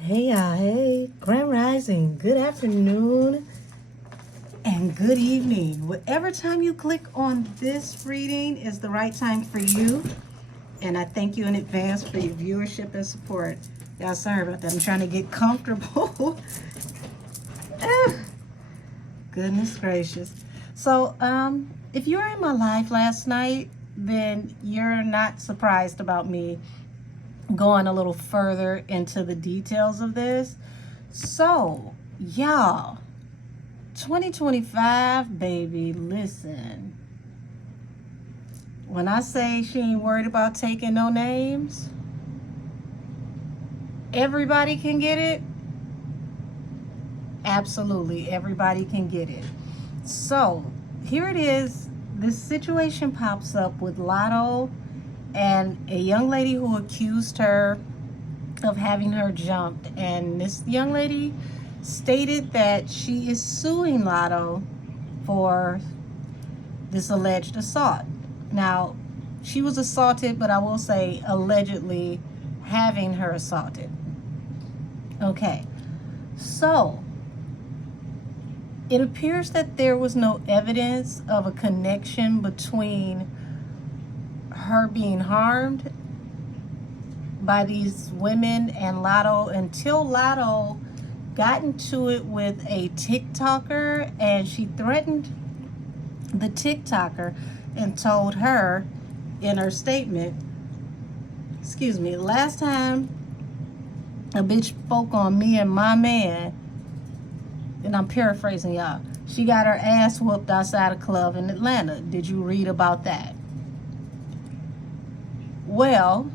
Hey y'all, hey, Grand Rising, good afternoon, and good evening. Whatever time you click on this reading is the right time for you. And I thank you in advance for your viewership and support. Y'all, sorry about that. I'm trying to get comfortable. Ah, goodness gracious. So, if you were in my live last night, then you're not surprised about me going a little further into the details of this. So, y'all, 2025, baby, listen. When I say she ain't worried about taking no names, everybody can get it. Absolutely, everybody can get it. So, here it is. This situation pops up with Lotto and a young lady who accused her of having her jumped. And this young lady stated that she is suing Lotto for this alleged assault. Now, she was assaulted, but I will say allegedly having her assaulted. Okay, so it appears that there was no evidence of a connection between her being harmed by these women and Lotto until Lotto got into it with a TikToker, and she threatened the TikToker and told her in her statement, excuse me, last time a bitch spoke on me and my man, and I'm paraphrasing y'all, she got her ass whooped outside a club in Atlanta. Did you read about that? Well,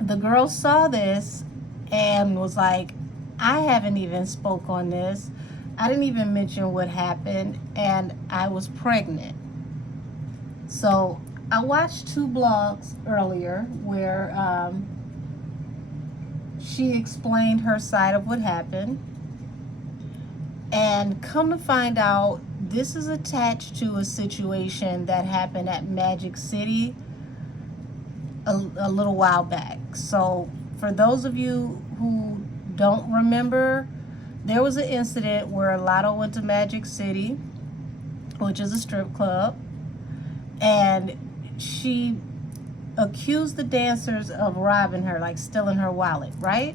the girl saw this and was like, I haven't even spoke on this. I didn't even mention what happened, and I was pregnant. So I watched two blogs earlier where she explained her side of what happened. And come to find out, this is attached to a situation that happened at Magic City a little while back. So for those of you who don't remember, there was an incident where Lotto went to Magic City, which is a strip club, and she accused the dancers of robbing her, like stealing her wallet, right?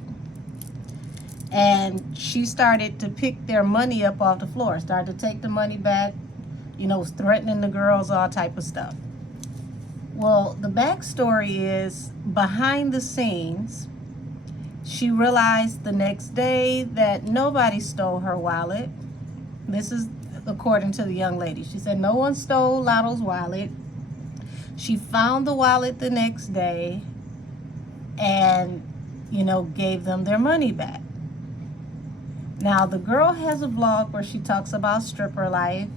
And she started to pick their money up off the floor, started to take the money back, was threatening the girls, all type of stuff. Well, the backstory is, behind the scenes, she realized the next day that nobody stole her wallet. This is according to the young lady. She said no one stole Lotto's wallet. She found the wallet the next day and, gave them their money back. Now, the girl has a vlog where she talks about stripper life,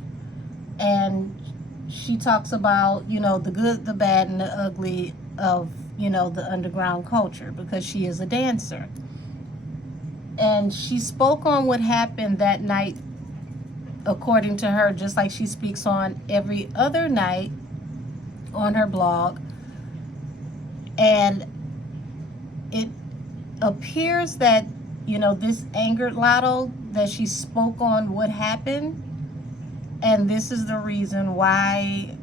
and she talks about, the good, the bad, and the ugly of, the underground culture, because she is a dancer. And she spoke on what happened that night, according to her, just like she speaks on every other night on her blog. And it appears that, this angered Lotto, that she spoke on what happened. And this is the reason why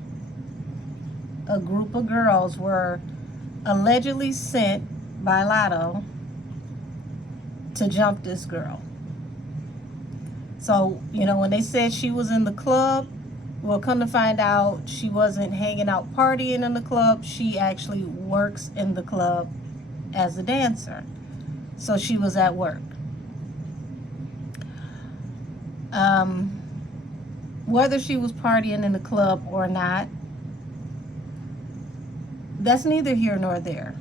a group of girls were allegedly sent by Lotto to jump this girl. So, when they said she was in the club, well, come to find out, she wasn't hanging out partying in the club. She actually works in the club as a dancer. So she was at work. Whether she was partying in the club or not, that's neither here nor there.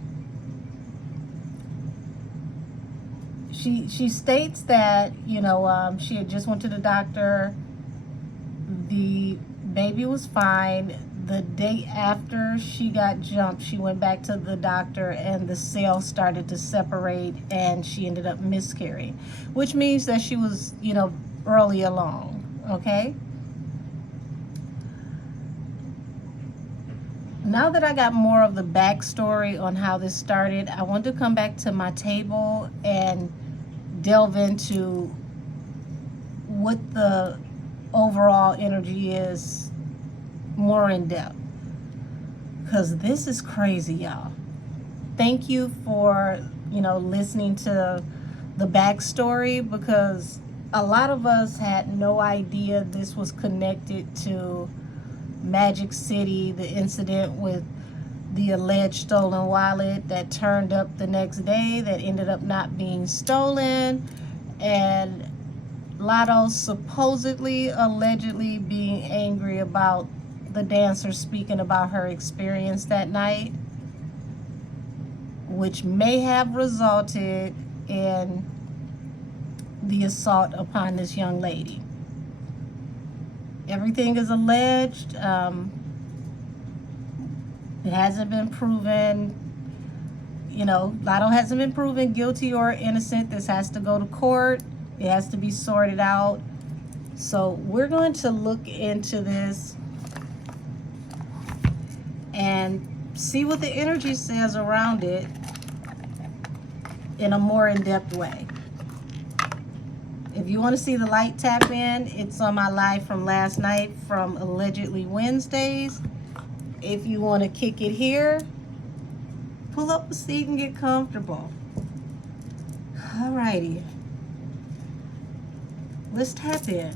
She states that, she had just went to the doctor. The baby was fine. The day after she got jumped, she went back to the doctor and the cells started to separate and she ended up miscarrying, which means that she was, early along, okay? Now that I got more of the backstory on how this started, I want to come back to my table and delve into what the overall energy is more in depth. Because this is crazy, y'all. Thank you for, listening to the backstory, because a lot of us had no idea this was connected to Magic City, the incident with the alleged stolen wallet that turned up the next day that ended up not being stolen, and Lotto supposedly, allegedly being angry about the dancer speaking about her experience that night, which may have resulted in the assault upon this young lady. Everything is alleged. It hasn't been proven, Lotto hasn't been proven guilty or innocent. This has to go to court. It has to be sorted out. So we're going to look into this and see what the energy says around it in a more in-depth way. If you want to see the light tap in, it's on my live from last night from Allegedly Wednesdays. If you want to kick it here, pull up a seat and get comfortable. Alrighty. Let's tap in.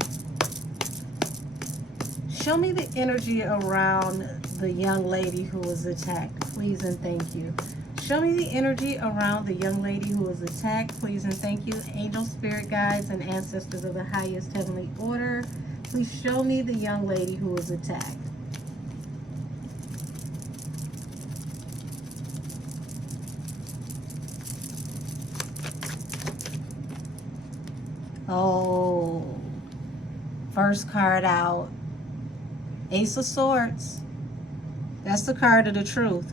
Show me the energy around the young lady who was attacked, please and thank you. Show me the energy around the young lady who was attacked, please and thank you. Angel, spirit guides, and ancestors of the highest heavenly order, please show me the young lady who was attacked. Oh, first card out, Ace of Swords. That's the card of the truth.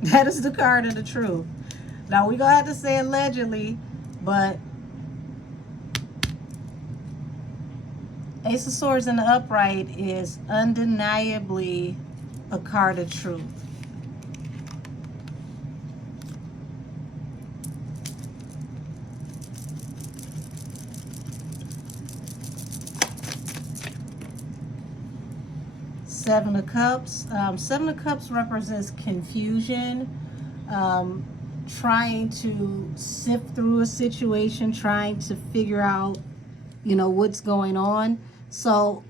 That is the card of the truth. Now, we're going to have to say allegedly, but Ace of Swords in the upright is undeniably a card of truth. Seven of Cups. Seven of Cups represents confusion, trying to sift through a situation, trying to figure out, what's going on. So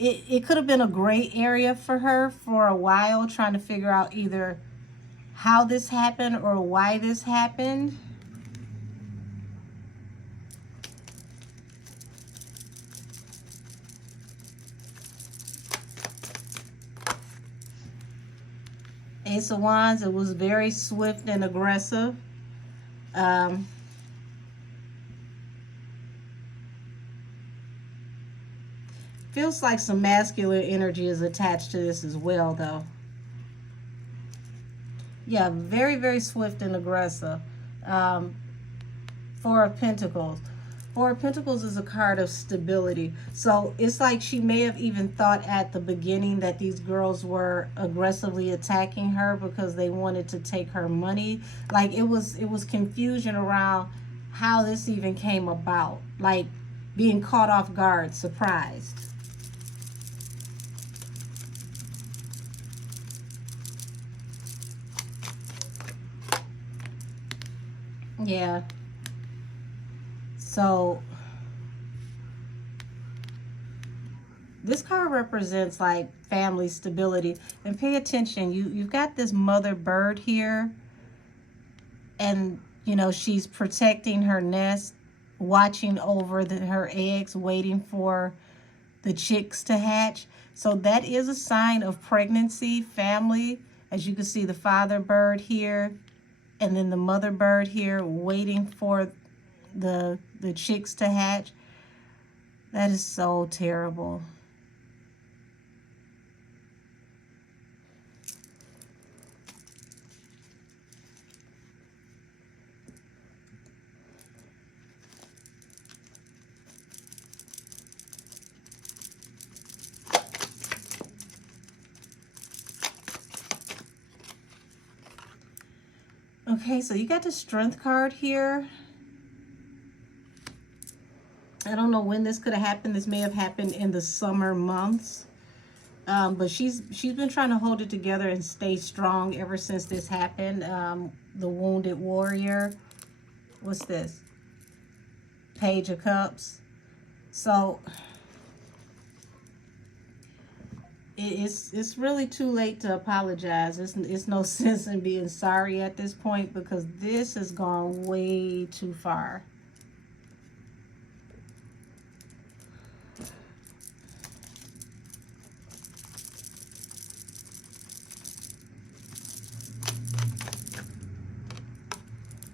it could have been a gray area for her for a while, trying to figure out either how this happened or why this happened. Ace of Wands, it was very swift and aggressive. Feels like some masculine energy is attached to this as well, though. Yeah, very, very swift and aggressive. Four of Pentacles. Four of Pentacles is a card of stability. So it's like she may have even thought at the beginning that these girls were aggressively attacking her because they wanted to take her money. Like it was confusion around how this even came about. Like being caught off guard, surprised. Yeah. So this card represents like family stability. And pay attention, you've got this mother bird here, and she's protecting her nest, watching over her eggs, waiting for the chicks to hatch. So that is a sign of pregnancy, family. As you can see, the father bird here, and then the mother bird here waiting for the chicks to hatch. That is so terrible. Okay, so you got the Strength card here. I don't know when this could have happened. This may have happened in the summer months. But she's been trying to hold it together and stay strong ever since this happened. The Wounded Warrior. What's this? Page of Cups. So it's really too late to apologize. It's no sense in being sorry at this point, because this has gone way too far.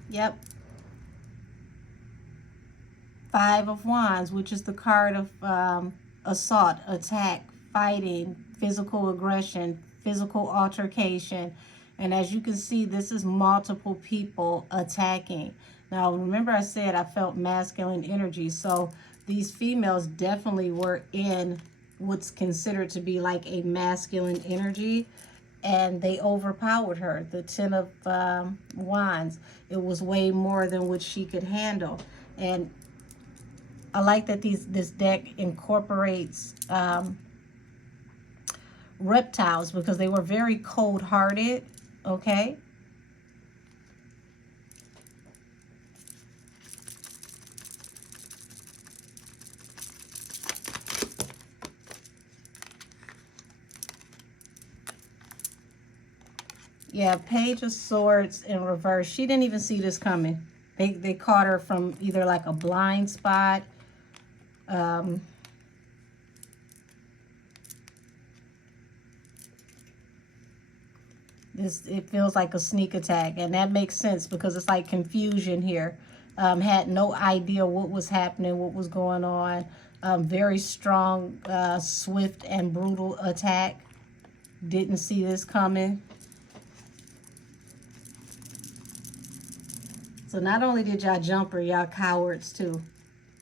Yep. Five of Wands, which is the card of assault, attack, fighting, physical aggression, physical altercation. And as you can see, this is multiple people attacking. Now, remember I said I felt masculine energy. So these females definitely were in what's considered to be like a masculine energy. And they overpowered her. The Ten of Wands. It was way more than what she could handle. And I like that this deck incorporates reptiles, because they were very cold-hearted, okay? Yeah, Page of Swords in reverse. She didn't even see this coming. They caught her from either like a blind spot. It feels like a sneak attack, and that makes sense because it's like confusion here. Had no idea what was happening, what was going on. Very strong, swift and brutal attack. Didn't see this coming. So not only did y'all jump her, y'all cowards too,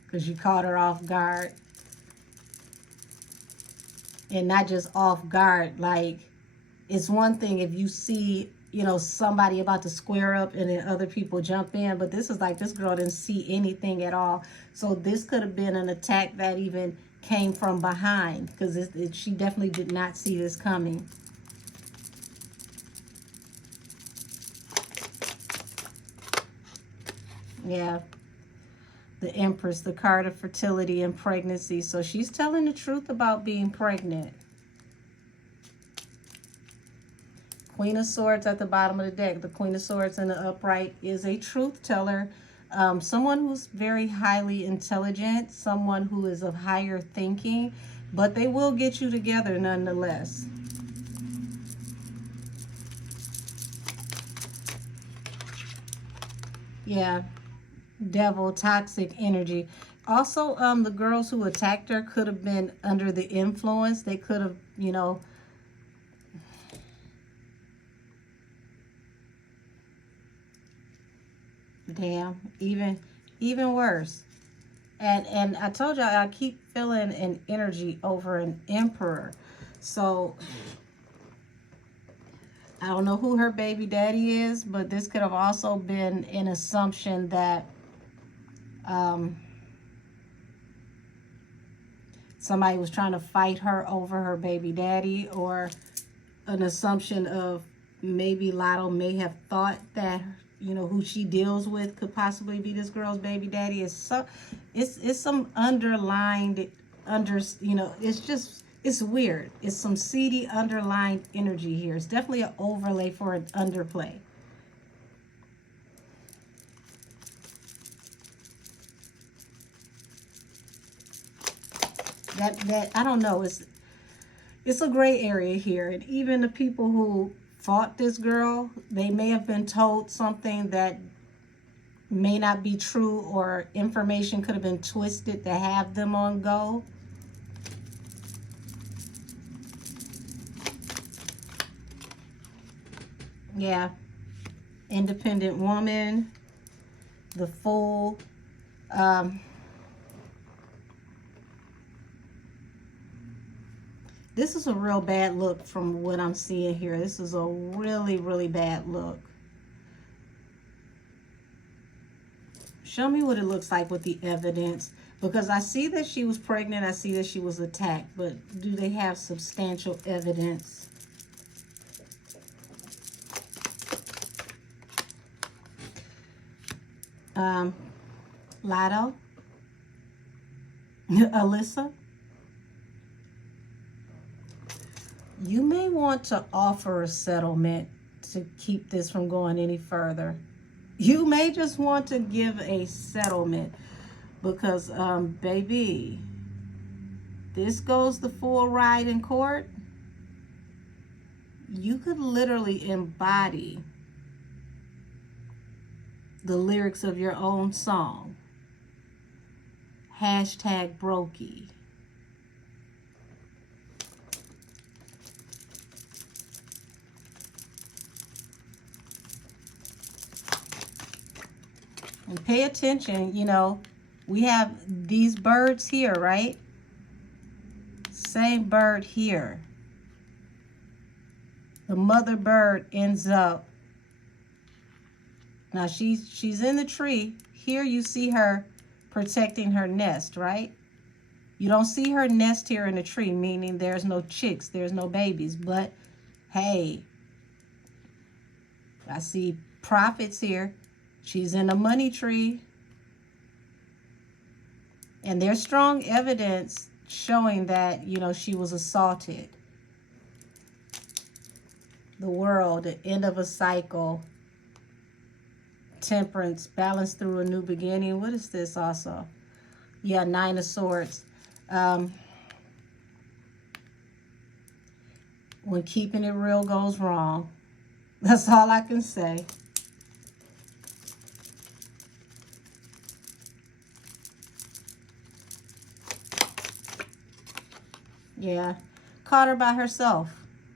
because you caught her off guard. And not just off guard, like, it's one thing if you see, you know, somebody about to square up and then other people jump in, but this is like this girl didn't see anything at all. So this could have been an attack that even came from behind, because she definitely did not see this coming. Yeah, the Empress, the card of fertility and pregnancy. So she's telling the truth about being pregnant. Queen of Swords at the bottom of the deck. The Queen of Swords in the upright is a truth teller. Someone who's very highly intelligent, someone who is of higher thinking, but they will get you together nonetheless. Yeah. Devil, toxic energy. Also, the girls who attacked her could have been under the influence. They could have, you know, damn, even worse. And I told y'all I keep feeling an energy over an emperor. So I don't know who her baby daddy is, but this could have also been an assumption that somebody was trying to fight her over her baby daddy, or an assumption of maybe Lotto may have thought that, you know, who she deals with could possibly be this girl's baby daddy. It's some underlined you know, it's weird. It's some seedy underlined energy here. It's definitely an overlay for an underplay. That I don't know, it's a gray area here. And even the people who fought this girl, they may have been told something that may not be true, or information could have been twisted to have them on go. Yeah. Independent woman, the Fool. This is a real bad look from what I'm seeing here. This is a really, really bad look. Show me what it looks like with the evidence. Because I see that she was pregnant. I see that she was attacked. But do they have substantial evidence? Lotto? Alyssa? You may want to offer a settlement to keep this from going any further. You may just want to give a settlement because, baby, this goes the full ride in court. You could literally embody the lyrics of your own song. Hashtag Brokey. And pay attention, you know, we have these birds here, right? Same bird here. The mother bird ends up, now she's in the tree. Here you see her protecting her nest, right? You don't see her nest here in the tree, meaning there's no chicks, there's no babies. But hey, I see profits here. She's in a money tree. And there's strong evidence showing that, you know, she was assaulted. The world, the end of a cycle. Temperance, balance through a new beginning. What is this also? Yeah, Nine of Swords. When keeping it real goes wrong. That's all I can say. Yeah, caught her by herself.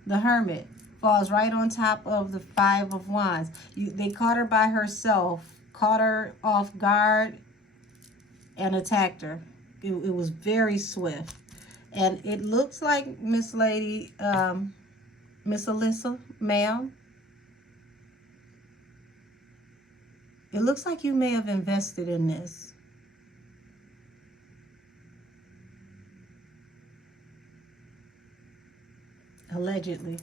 The Hermit falls right on top of the Five of Wands. They caught her by herself, caught her off guard, and attacked her. It was very swift. And it looks like Miss Lady, Miss Alyssa, ma'am, it looks like you may have invested in this. Allegedly.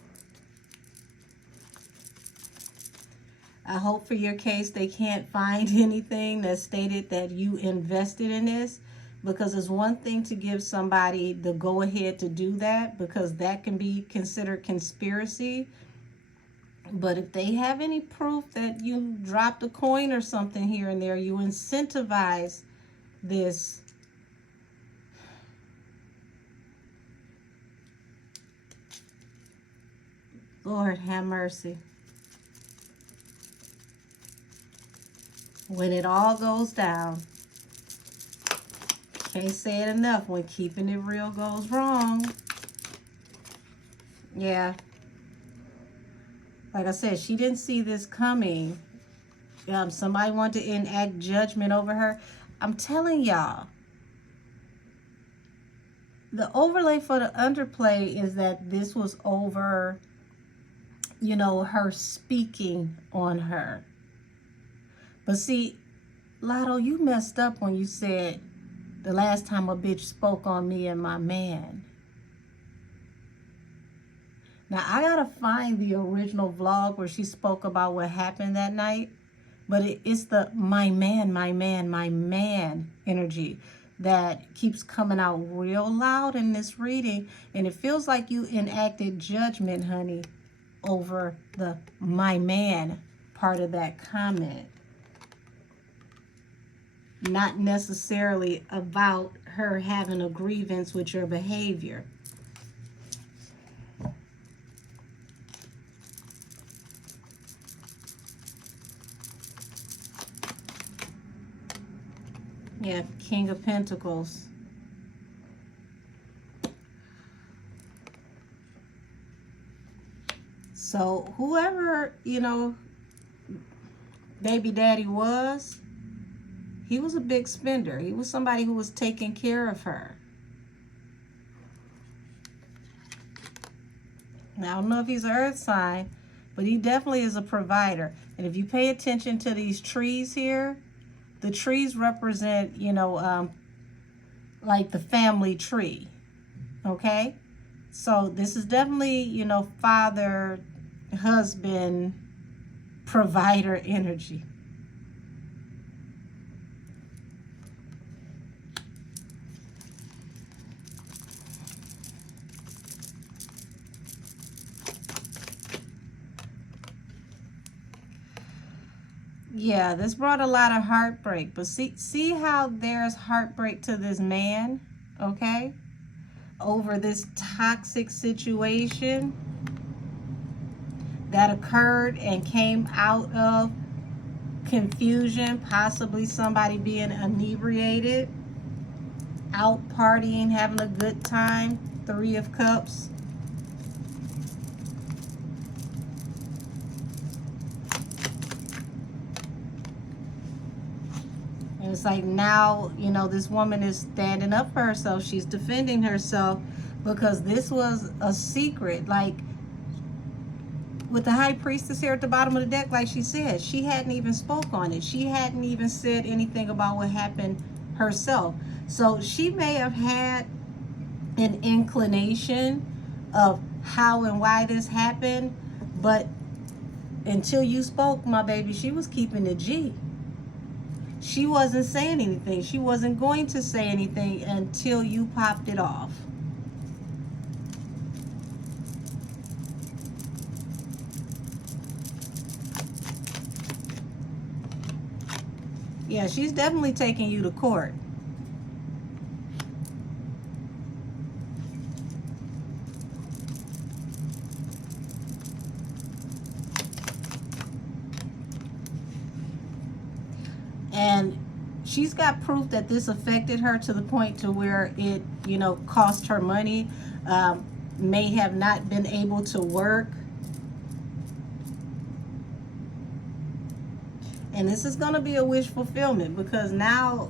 I hope for your case they can't find anything that stated that you invested in this, because it's one thing to give somebody the go-ahead to do that, because that can be considered conspiracy. But if they have any proof that you dropped a coin or something here and there, you incentivize this. Lord have mercy. When it all goes down, can't say it enough, when keeping it real goes wrong. Yeah. Like I said, she didn't see this coming. Somebody wanted to enact judgment over her. I'm telling y'all, the overlay for the underplay is that this was over, you know, her speaking on her. But see, Lotto, you messed up when you said the last time a bitch spoke on me and my man. Now, I gotta find the original vlog where she spoke about what happened that night. But it's the my man energy that keeps coming out real loud in this reading. And it feels like you enacted judgment, honey, over the my man part of that comment. Not necessarily about her having a grievance with your behavior. Yeah, King of Pentacles. So whoever, you know, baby daddy was, he was a big spender. He was somebody who was taking care of her. Now, I don't know if he's an earth sign, but he definitely is a provider. And if you pay attention to these trees here, the trees represent, you know, like the family tree. Okay, so this is definitely, you know, father, husband, provider energy. Yeah, this brought a lot of heartbreak, but see how there's heartbreak to this man, okay, over this toxic situation that occurred and came out of confusion, possibly somebody being inebriated, out partying, having a good time. Three of Cups. And it's like now, you know, this woman is standing up for herself. She's defending herself because this was a secret. Like with the High Priestess here at the bottom of the deck, like she said, she hadn't even spoke on it. She hadn't even said anything about what happened herself. So she may have had an inclination of how and why this happened, but until you spoke, my baby, she was keeping the G. She wasn't saying anything. She wasn't going to say anything until you popped it off. Yeah, she's definitely taking you to court. And she's got proof that this affected her to the point to where it, you know, cost her money, may have not been able to work. And this is going to be a wish fulfillment because now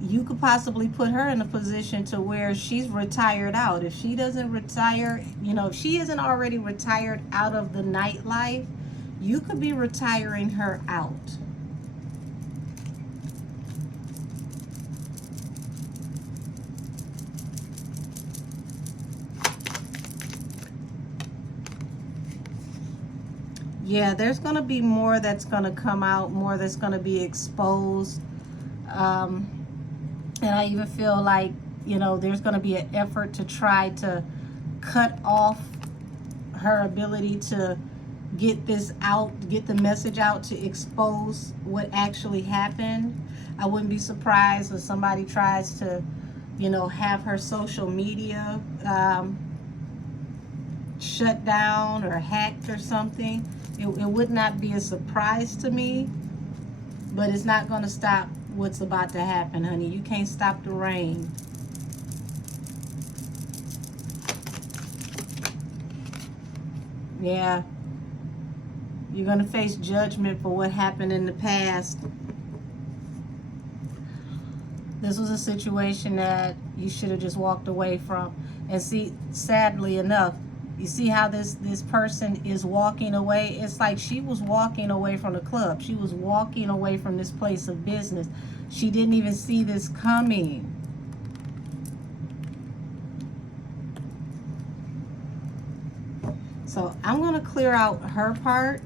you could possibly put her in a position to where she's retired out. If she doesn't retire, you know, if she isn't already retired out of the nightlife, you could be retiring her out. Yeah, there's going to be more that's going to come out, more that's going to be exposed. And I even feel like, you know, there's going to be an effort to try to cut off her ability to get this out, get the message out, to expose what actually happened. I wouldn't be surprised if somebody tries to, you know, have her social media shut down or hacked or something. It would not be a surprise to me, but it's not going to stop what's about to happen, honey. You can't stop the rain. Yeah. You're going to face judgment for what happened in the past. This was a situation that you should have just walked away from. And see, sadly enough, you see how this person is walking away? It's like she was walking away from the club. She was walking away from this place of business. She didn't even see this coming. So I'm going to clear out her part.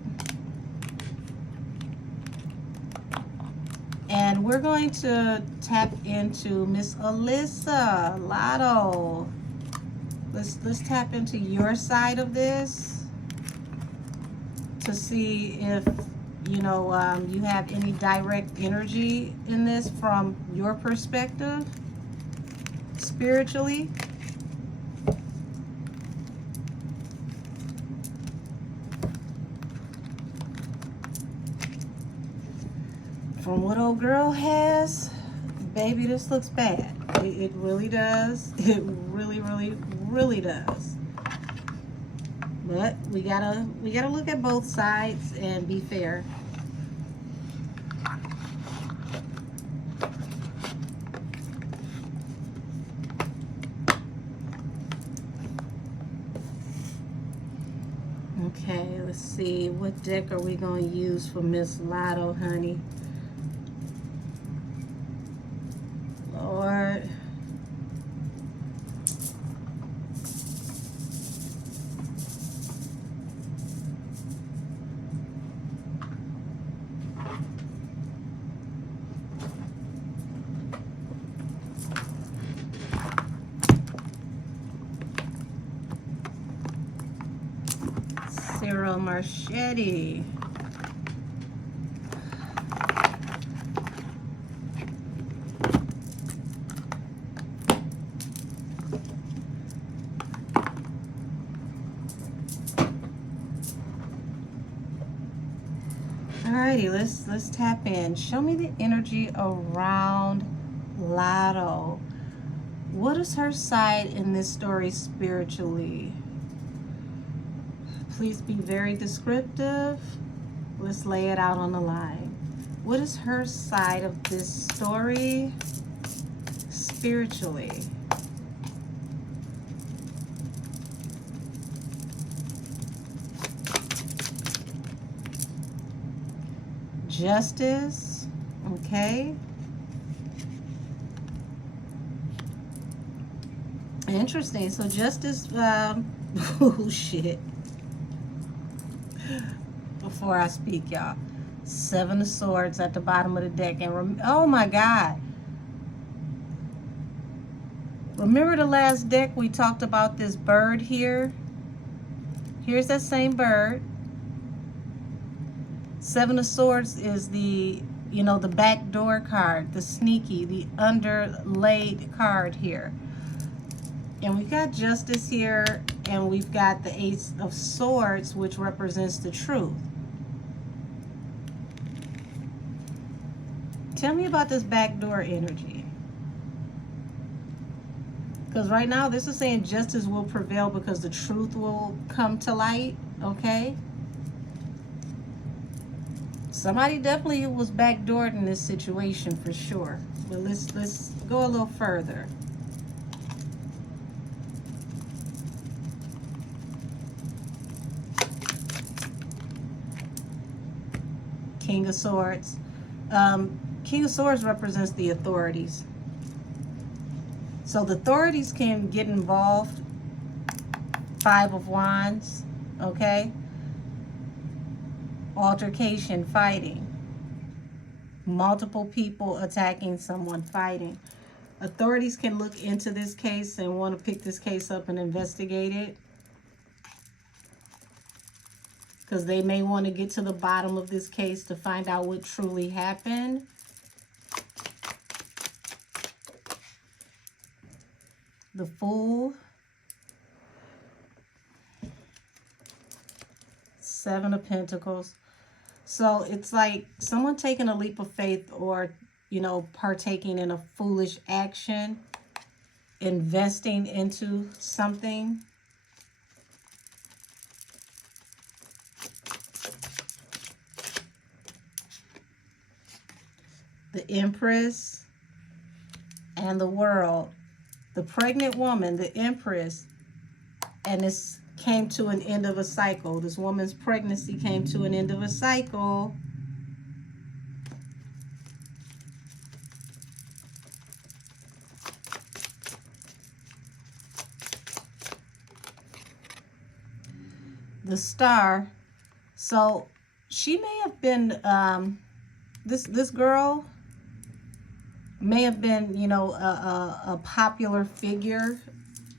And we're going to tap into Miss Alyssa Lotto. Let's tap into your side of this to see if, you know, you have any direct energy in this from your perspective, spiritually. From what old girl has, baby, this looks bad. It really does. It really, really, really does. But we gotta look at both sides and be fair. Okay, let's see. What deck are we going to use for Miss Lotto, honey? Lord. Cyril Marchetti. Alrighty, let's tap in. Show me the energy around Lotto. What is her side in this story spiritually? Please be very descriptive. Let's lay it out on the line. What is her side of this story spiritually? Justice, okay. Interesting. So justice, oh shit. Before I speak, y'all. 7 of Swords at the bottom of the deck. And oh my God. Remember the last deck we talked about this bird here? Here's that same bird. 7 of Swords is the, you know, the backdoor card, the sneaky, the underlaid card here. And we've got Justice here, and we've got the Ace of Swords, which represents the truth. Tell me about this backdoor energy. Because right now, this is saying justice will prevail because the truth will come to light, okay? Somebody definitely was backdoored in this situation for sure. But let's go a little further. King of Swords. King of Swords represents the authorities. So the authorities can get involved. 5 of Wands, okay? Altercation, fighting. Multiple people attacking someone, fighting. Authorities can look into this case and want to pick this case up and investigate it. Because they may want to get to the bottom of this case to find out what truly happened. The Fool. 7 of Pentacles. So it's like someone taking a leap of faith or, you know, partaking in a foolish action, investing into something. The Empress and the World. The pregnant woman, the Empress, and this came to an end of a cycle. This woman's pregnancy came to an end of a cycle. The Star. So she may have been, this girl may have been, you know, a popular figure,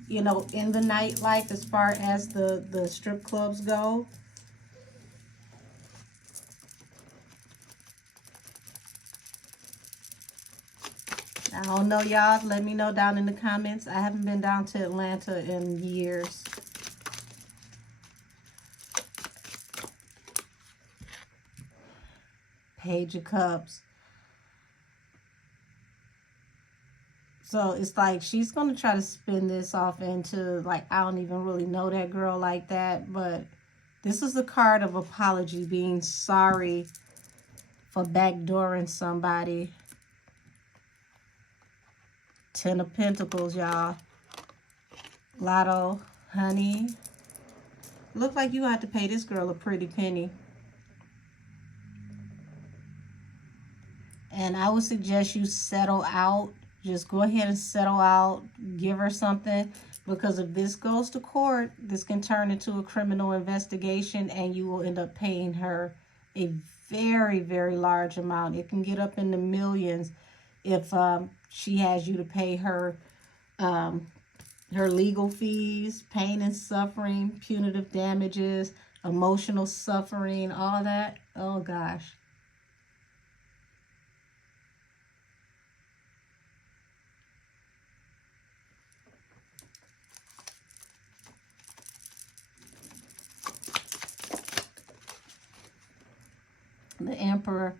you know, in the nightlife as far as the strip clubs go. I don't know, y'all. Let me know down in the comments. I haven't been down to Atlanta in years. Page of Cups. So it's like she's going to try to spin this off into, like, I don't even really know that girl like that. But this is the card of apology, being sorry for backdooring somebody. 10 of Pentacles, y'all. Lotto, honey. Look like you have to pay this girl a pretty penny. And I would suggest you settle out. Just go ahead and settle out. Give her something. Because if this goes to court, this can turn into a criminal investigation and you will end up paying her a very, very large amount. It can get up in the millions if she has you to pay her her legal fees, pain and suffering, punitive damages, emotional suffering, all that. Oh, gosh. The Emperor.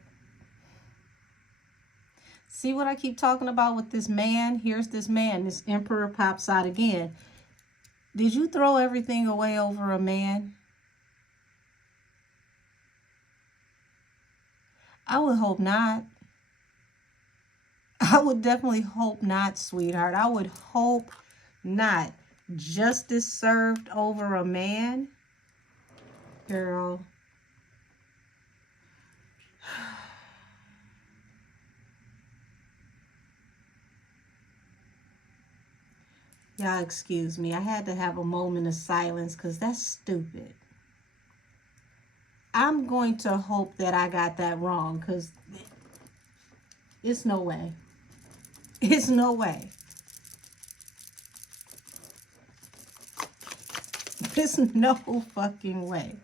See what I keep talking about with this man? Here's this man. This Emperor pops out again. Did you throw everything away over a man? I would hope not. I would definitely hope not, sweetheart. I would hope not. Justice served over a man? Girl. Y'all excuse me. I had to have a moment of silence because that's stupid. I'm going to hope that I got that wrong because it's no way. It's no way. There's no fucking way.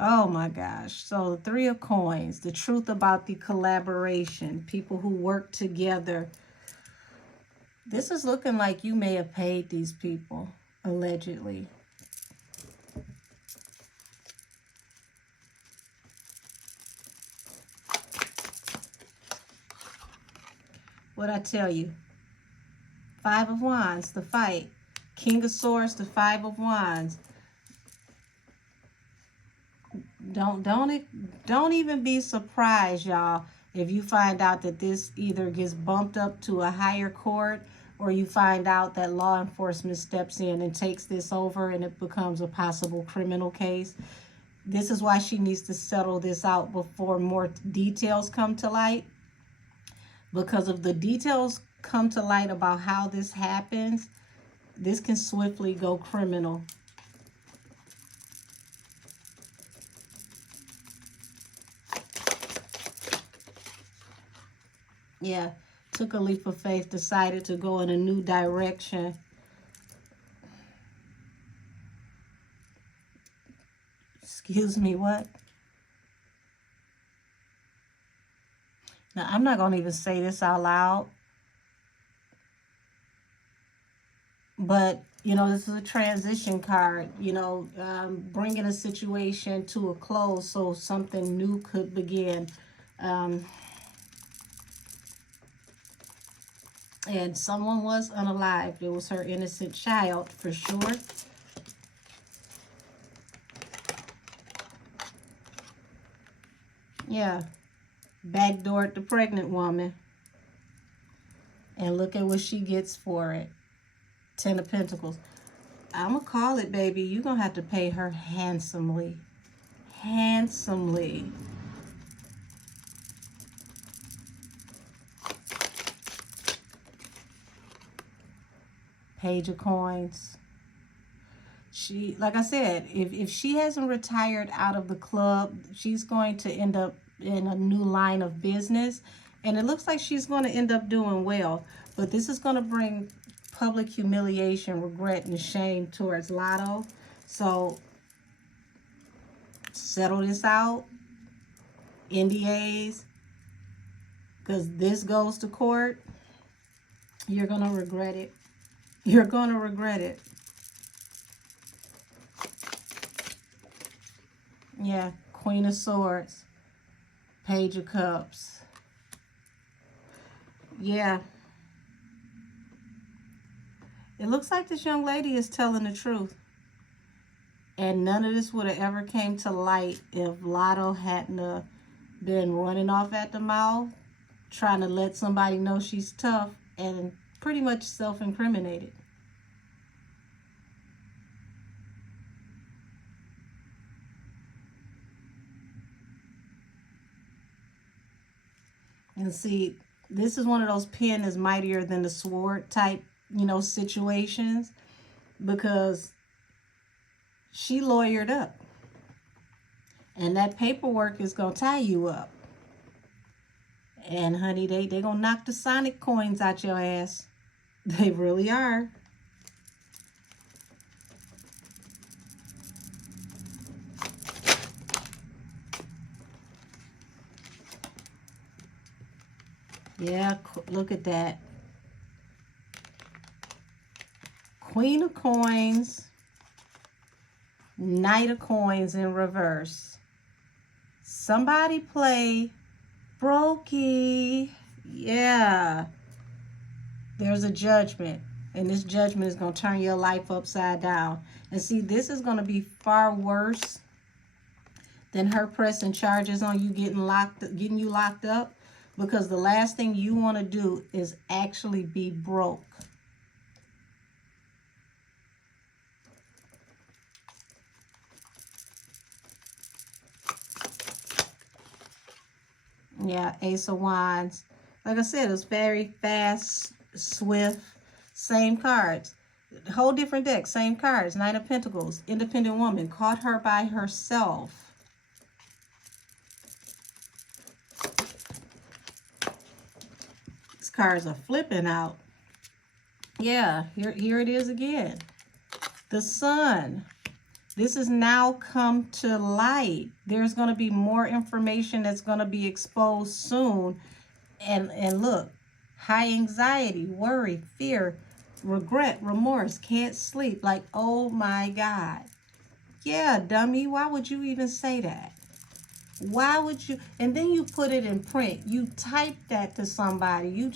Oh my gosh. So the Three of Coins, the truth about the collaboration, people who work together. This is looking like you may have paid these people, allegedly. What'd I tell you? Five of Wands, the fight. King of Swords, the Five of Wands. Don't even be surprised, y'all, if you find out that this either gets bumped up to a higher court or you find out that law enforcement steps in and takes this over and it becomes a possible criminal case. This is why she needs to settle this out before more details come to light. Because if the details come to light about how this happens, this can swiftly go criminal. Yeah, took a leap of faith, decided to go in a new direction. Excuse me, what? Now, I'm not going to even say this out loud. But, you know, this is a transition card, you know, bringing a situation to a close so something new could begin. And someone was unalived. It was her innocent child, for sure. Yeah. Backdoored the pregnant woman. And look at what she gets for it. 10 of Pentacles. I'm going to call it, baby. You're going to have to pay her handsomely. Handsomely. Page of Coins. She, like I said, if she hasn't retired out of the club, she's going to end up in a new line of business. And it looks like she's going to end up doing well. But this is going to bring public humiliation, regret, and shame towards Lotto. So, settle this out. NDAs. Because this goes to court. You're going to regret it. You're going to regret it. Yeah, Queen of Swords. Page of Cups. Yeah. It looks like this young lady is telling the truth. And none of this would have ever came to light if Lotto hadn't been running off at the mouth, trying to let somebody know she's tough, and pretty much self-incriminated. And see, this is one of those pen is mightier than the sword type, situations, because she lawyered up. And that paperwork is going to tie you up. And honey, they going to knock the Sonic coins out your ass. They really are. Yeah, look at that. Queen of coins, Knight of coins in reverse. Somebody play Brokey. Yeah. There's a judgment. And this judgment is going to turn your life upside down. And see, this is going to be far worse than her pressing charges on you getting you locked up. Because the last thing you want to do is actually be broke. Yeah, Ace of Wands. Like I said, it was very fast, swift, same cards. Whole different deck, same cards. Nine of Pentacles, independent woman, caught her by herself. These cards are flipping out. Yeah, here it is again. The Sun. This has now come to light. There's going to be more information that's going to be exposed soon. And look, high anxiety, worry, fear, regret, remorse, can't sleep. Like, oh my God. Yeah, dummy, why would you even say that? Why would you? And then you put it in print. You type that to somebody.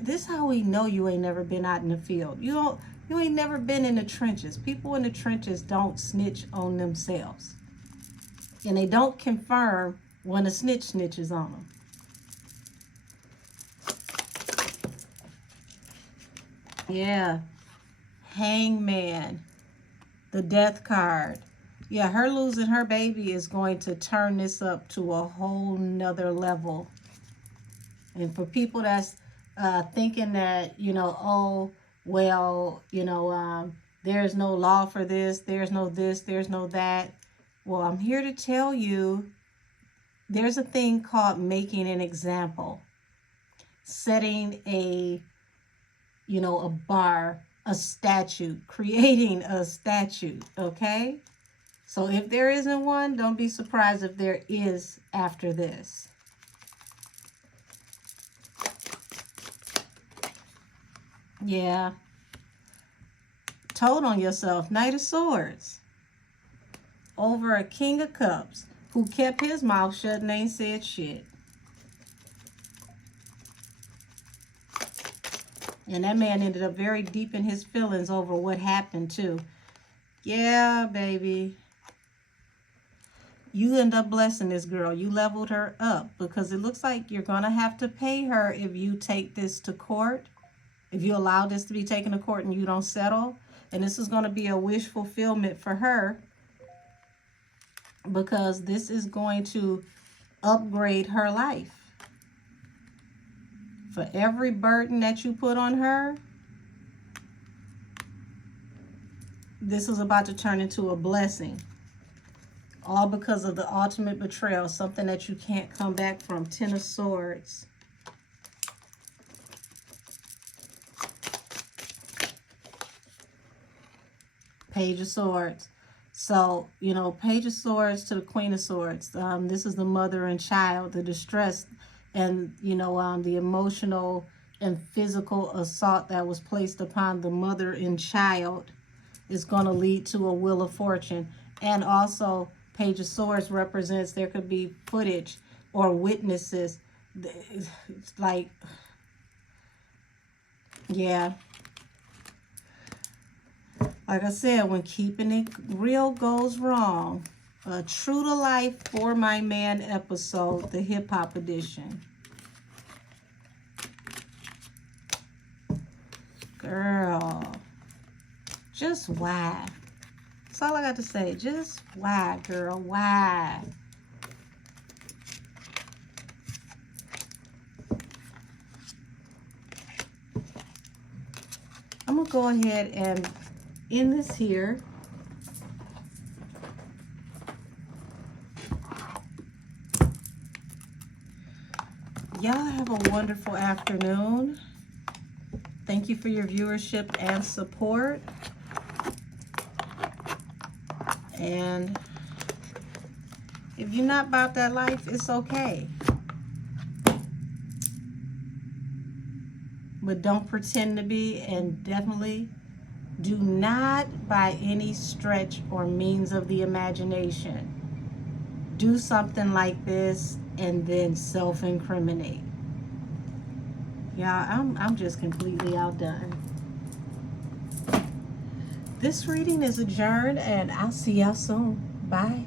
This how we know you ain't never been out in the field. You ain't never been in the trenches. People in the trenches don't snitch on themselves. And they don't confirm when a snitch snitches on them. Yeah. Hangman. The Death card. Yeah, her losing her baby is going to turn this up to a whole nother level. And for people that's thinking that, oh, well, there's no law for this, there's no this, there's no that. Well, I'm here to tell you, there's a thing called making an example. Setting a bar, a statute, creating a statute, okay? So if there isn't one, don't be surprised if there is after this. Yeah. Told on yourself. Knight of Swords. Over a King of Cups who kept his mouth shut and ain't said shit. And that man ended up very deep in his feelings over what happened too. Yeah, baby. You end up blessing this girl. You leveled her up because it looks like you're going to have to pay her if you take this to court. If you allow this to be taken to court and you don't settle. And this is going to be a wish fulfillment for her. Because this is going to upgrade her life. For every burden that you put on her, this is about to turn into a blessing. All because of the ultimate betrayal, something that you can't come back from. Ten of Swords. Page of Swords. So, Page of Swords to the Queen of Swords. This is the mother and child, the distress and, the emotional and physical assault that was placed upon the mother and child is going to lead to a Wheel of Fortune. And also, Page of Swords represents there could be footage or witnesses. It's like, yeah. Like I said, when keeping it real goes wrong. A True to Life For My Man episode, the hip hop edition. Girl, just why? That's all I got to say. Just why, girl? Why? go ahead and end this here. Y'all have a wonderful afternoon. Thank you for your viewership and support. And if you're not about that life, it's okay. But don't pretend to be, and definitely do not by any stretch or means of the imagination do something like this and then self-incriminate. Yeah, I'm just completely outdone. This reading is adjourned, and I'll see y'all soon. Bye.